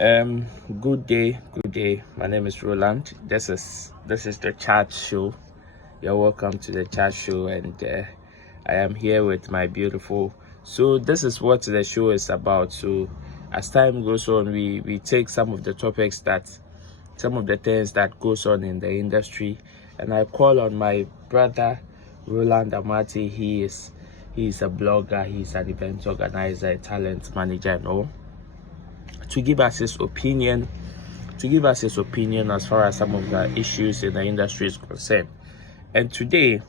Good day. My name is Roland. This is the chat show. You're welcome to the chat show, and I am here with my beautiful. So this is what the show is about. So as time goes on, we take some of the topics some of the things that goes on in the industry, and I call on my brother Roland Amati. He is a blogger. He's an event organizer, a talent manager, and all, to give us his opinion as far as some of the issues in the industry is concerned. And today,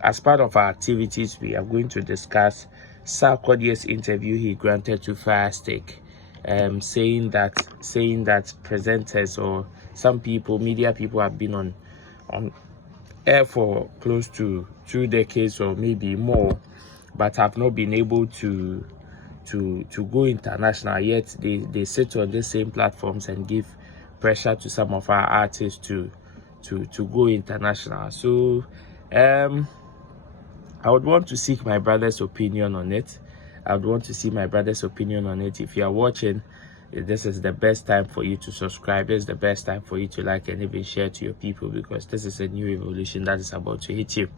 as part of our activities, we are going to discuss Sarkodie's interview he granted to Firestick, saying that presenters or some people, media people, have been on air for close to 2 decades or maybe more, but have not been able to go international, yet they sit on the same platforms and give pressure to some of our artists to go international. So I would want to seek my brother's opinion on it. If you are watching, this is the best time for you to subscribe. This is the best time for you to like and even share to your people, because this is a new revolution that is about to hit you.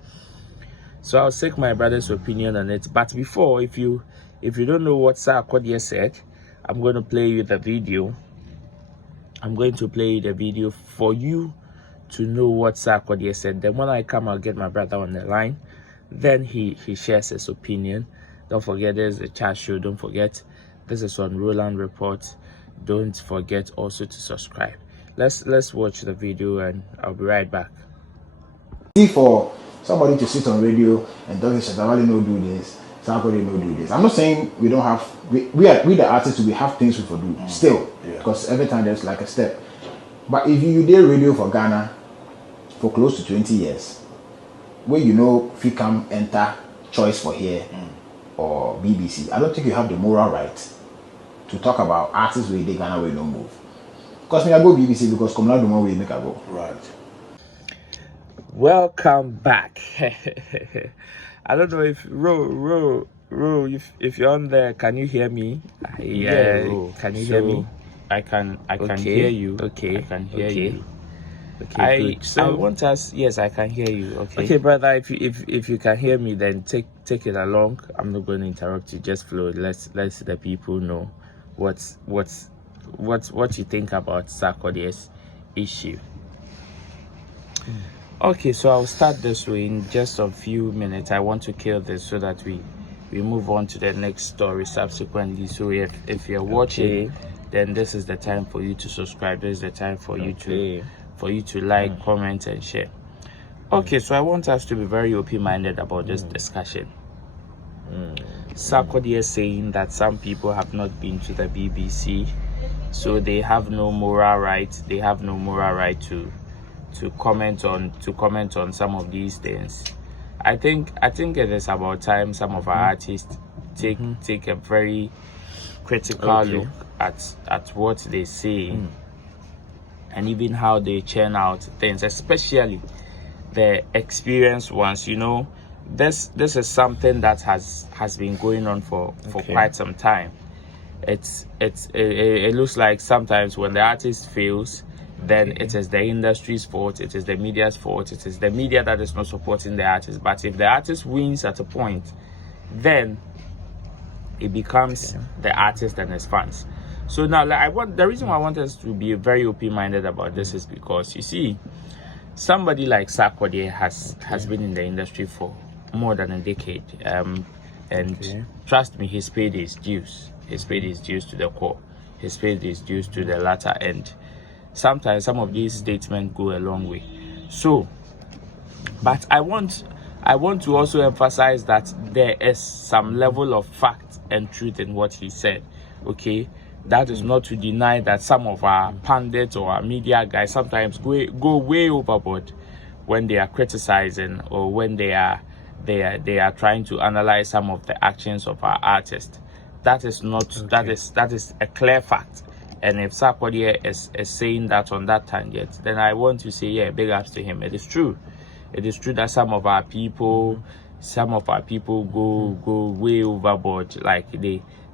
So I'll seek my brother's opinion on it. But before, if you don't know what Sarkodie said, I'm going to play you the video. For you to know what Sarkodie said. Then when I come, I'll get my brother on the line. Then he shares his opinion. Don't forget, there's a chat show. Don't forget, this is on Roland Report. Don't forget also to subscribe. Let's watch the video, and I'll be right back. For somebody to sit on radio and talk, Shatawale no do this, Sarkodie no do this. I'm not saying we don't have, we the artists, we have things we can do still, because every time there's like a step. But if you did radio for Ghana for close to 20 years, where if you come enter Choice for Here or BBC, I don't think you have the moral right to talk about artists where they Ghana will no move. Because me I go BBC because come the more we make a go. Right. Welcome back. I don't know if Ro, if you're on there, can you hear me? Yeah, can you hear me? I can hear you. Okay, I can hear you. Okay, good. So I want us. Yes, I can hear you. Okay, brother. If you can hear me, then take it along. I'm not going to interrupt you. Just flow. Let's the people know what you think about Sarkodie's issue. Okay, so I'll start this way. In just a few minutes, I want to kill this so that we move on to the next story subsequently. So if you're watching, then this is the time for you to subscribe. This is the time for you to like, comment, and share. Okay, so I want us to be very open-minded about this discussion. Sarkodie is saying that some people have not been to the BBC, so they have no moral right. They have no moral right to comment on some of these things. I think it is about time some of our artists take a very critical look at what they say and even how they churn out things, especially the experienced ones. This is something that has been going on for quite some time. It looks like sometimes when the artist fails, then it is the industry's fault, it is the media's fault, it is the media that is not supporting the artist. But if the artist wins at a point, then it becomes the artist and his fans. So now, the reason why I want us to be very open-minded about this is because, you see, somebody like Sarkodie has been in the industry for more than a decade, and trust me, his paid his dues. His paid his dues to the core. His paid his dues to the latter end. Sometimes some of these statements go a long way. So, but I want to also emphasize that there is some level of fact and truth in what he said. Okay, that is not to deny that some of our pundits or our media guys sometimes go way overboard when they are criticizing or when they are trying to analyze some of the actions of our artists. That is not that is a clear fact. And if Sarkodie is saying that on that tangent, then I want to say, big ups to him. It is true. It is true that some of our people go way overboard. Like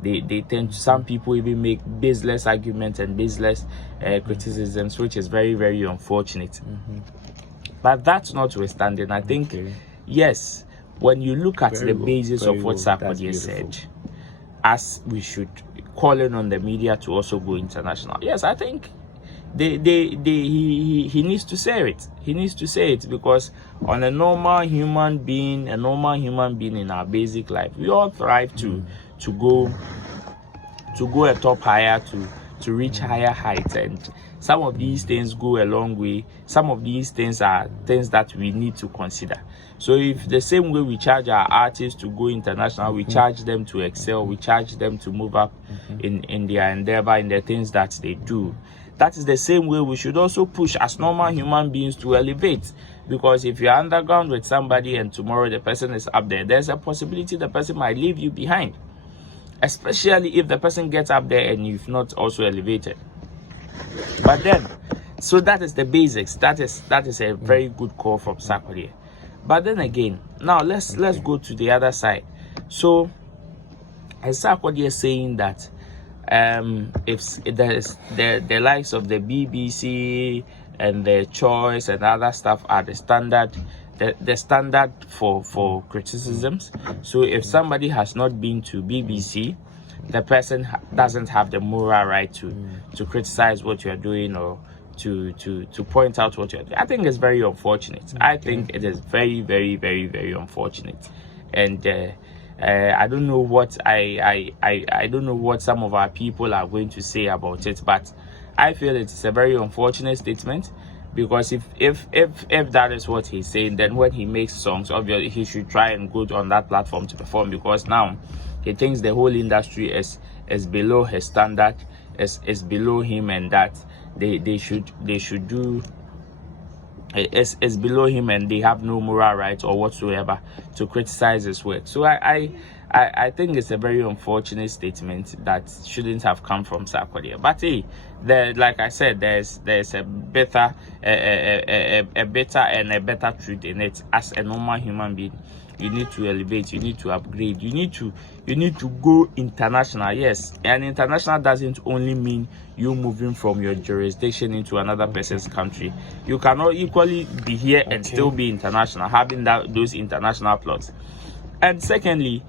they tend to, some people even make baseless arguments and baseless criticisms, which is very, very unfortunate. But that's notwithstanding, I think, yes, when you look at the basis of what Sarkodie said, as we should call in on the media to also go international. Yes, I think he needs to say it. He needs to say it, because on a normal human being in our basic life, we all thrive to go a top higher, to reach higher heights, and some of these things go a long way. Some of these things are things that we need to consider. So if the same way we charge our artists to go international, we charge them to excel, we charge them to move up in their endeavor, in the things that they do, that is the same way we should also push as normal human beings to elevate. Because if you're underground with somebody and tomorrow the person is up there, there's a possibility the person might leave you behind, especially if the person gets up there and you've not also elevated. But then, so that is the basics. That is a very good call from Sarkodie. But then again, now let's go to the other side. So, as Sarkodie is saying that if there's the likes of the BBC and the Choice and other stuff are the standard, the standard for criticisms. So if somebody has not been to BBC, the person doesn't have the moral right to criticize what you're doing, or to point out what you're doing. I think it's very unfortunate. I think it is very, very, very, very unfortunate. And I don't know what I don't know what some of our people are going to say about it, but I feel it's a very unfortunate statement, because if that is what he's saying, then when he makes songs, obviously he should try and go on that platform to perform, because now he thinks the whole industry is below his standard, is below him, and that they should do is below him, and they have no moral right or whatsoever to criticize his work. So I think it's a very unfortunate statement that shouldn't have come from Sarkodie. But hey, like I said, there's a better and a better truth in it. As a normal human being, you need to elevate, you need to upgrade, you need to go international. Yes, and international doesn't only mean you moving from your jurisdiction into another person's country. You cannot equally be here and still be international, having those international plots. And secondly,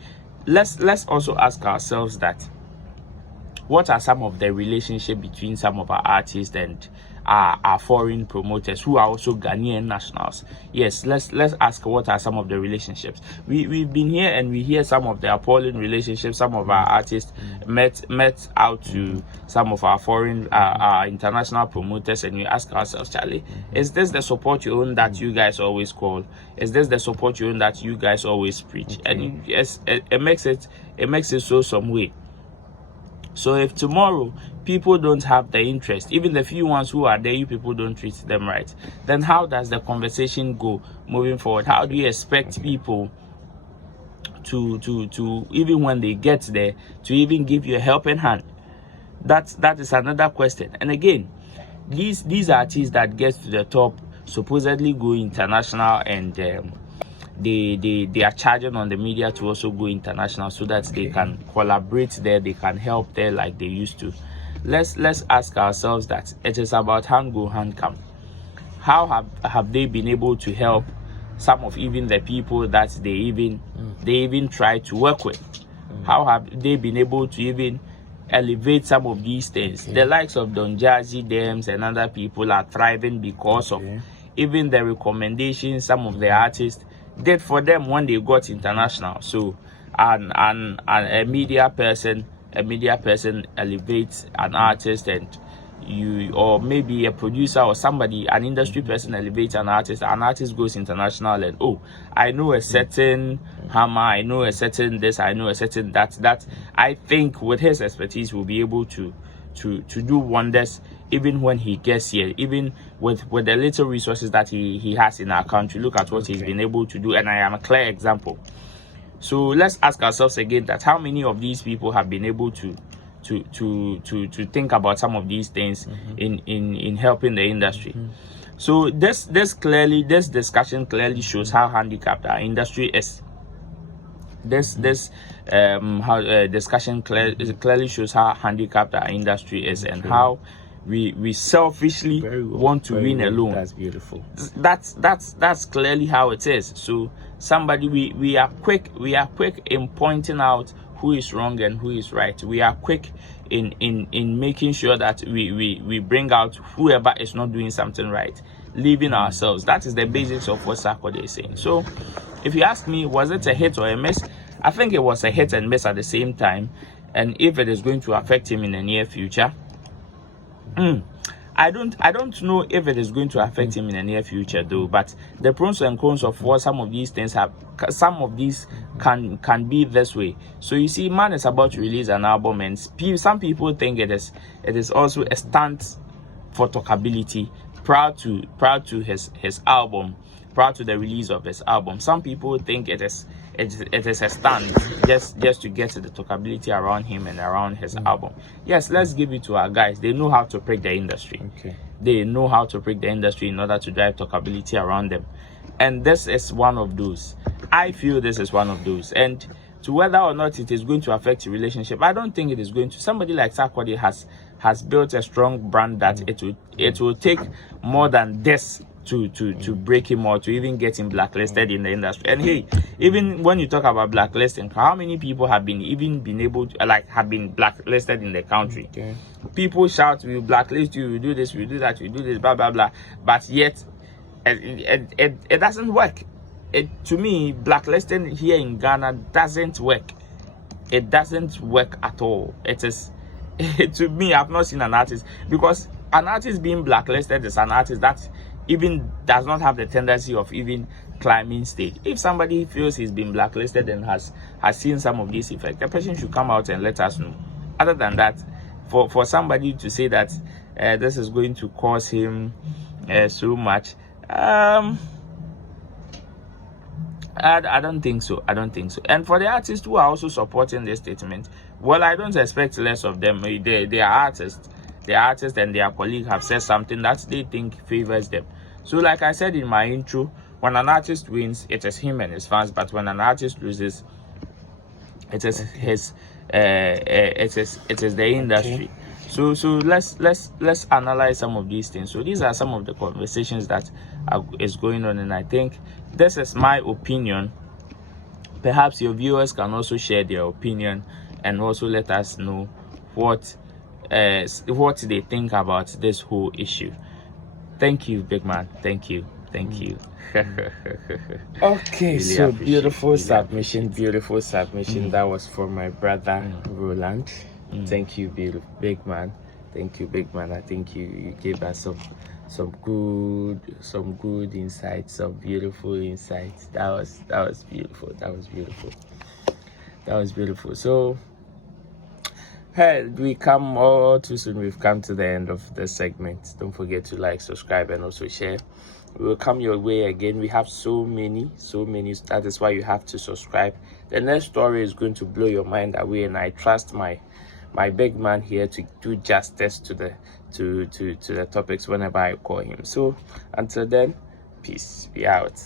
let's also ask ourselves that, what are some of the relationship between some of our artists and our foreign promoters who are also Ghanaian nationals? Yes, let's ask, what are some of the relationships? We've been here and we hear some of the appalling relationships. Some of our artists met out to some of our foreign our international promoters, and we ask ourselves, Charlie, is this the support you own that you guys always call? Is this the support you own that you guys always preach? And yes, it makes it so some way. So if tomorrow people don't have the interest, even the few ones who are there, you people don't treat them right, then how does the conversation go moving forward? How do you expect people to even when they get there, to even give you a helping hand? That is another question. And again, these artists that get to the top supposedly go international, and they are charging on the media to also go international, so that they can collaborate there, they can help there like they used to. Let's ask ourselves that it is about hand go hand come. How have they been able to help some of even the people that they even try to work with? How have they been able to even elevate some of these things? The likes of Don Jazzy, Dems, and other people are thriving because of even the recommendations some of the artists did for them when they got international. So and a media person elevates an artist, and you, or maybe a producer or somebody, an industry person elevates an artist goes international, and oh, I know a certain Hammer, I know a certain this, I know a certain that I think with his expertise will be able to do wonders even when he gets here, even with the little resources that he has in our country. Look at what he's been able to do, and I am a clear example. So let's ask ourselves again that how many of these people have been able to think about some of these things in helping the industry. So this discussion clearly shows how handicapped our industry is. This how discussion clearly shows how handicapped our industry is, and how we selfishly want to win alone. That's beautiful. That's clearly how it is. So somebody, we are quick in pointing out who is wrong and who is right. We are quick in making sure that we bring out whoever is not doing something right, leaving ourselves. That is the basics of what Sarkodie is saying. So if you ask me, was it a hit or a miss? I think it was a hit and miss at the same time. And if it is going to affect him in the near future, I don't know if it is going to affect him in the near future though. But the pros and cons of what some of these things have, some of these can be this way. So you see, man is about to release an album, and some people think it is also a stunt for talkability, proud to his album, proud to the release of his album. Some people think it is a stunt just to get to the talkability around him and around his album. Yes, let's give it to our guys. They know how to prick the industry. Okay. They know how to prick the industry in order to drive talkability around them. And this is one of those. I feel this is one of those. And to whether or not it is going to affect your relationship, I don't think it is going to. Somebody like Sarkodie has built a strong brand that it will take more than this to break him or to even get him blacklisted in the industry. And hey, even when you talk about blacklisting, how many people have been able to have been blacklisted in the country? Okay. People shout, we blacklist you, we do this, we do that, we do this, blah blah blah, but yet it doesn't work. To me, blacklisting here in Ghana doesn't work. It doesn't work at all. It is to me, I've not seen an artist, because an artist being blacklisted is an artist that even does not have the tendency of even climbing stage. If somebody feels he's been blacklisted and has seen some of these effects, the person should come out and let us know. Other than that, for somebody to say that this is going to cause him so much, I don't think so. I don't think so. And for the artists who are also supporting this statement, well, I don't expect less of them. They are artists. The artist and their colleague have said something that they think favors them. So like I said in my intro, when an artist wins, it is him and his fans, but when an artist loses, it is his it is the industry. So let's analyze some of these things. So these are some of the conversations that is going on, and I think this is my opinion. Perhaps your viewers can also share their opinion and also let us know what they think about this whole issue. Thank you, big man. Thank you. Okay, Really so appreciate- beautiful really submission. That was for my brother Roland. Thank you, big man. Thank you, big man. I think you gave us some good insights, some beautiful insights. That was beautiful. That was beautiful. So hey, we come all too soon. We've come to the end of the segment. Don't forget to like, subscribe, and also share. We will come your way again. We have so many. That is why you have to subscribe. The next story is going to blow your mind away, and I trust my big man here to do justice to the topics whenever I call him. So until then, peace. Be out.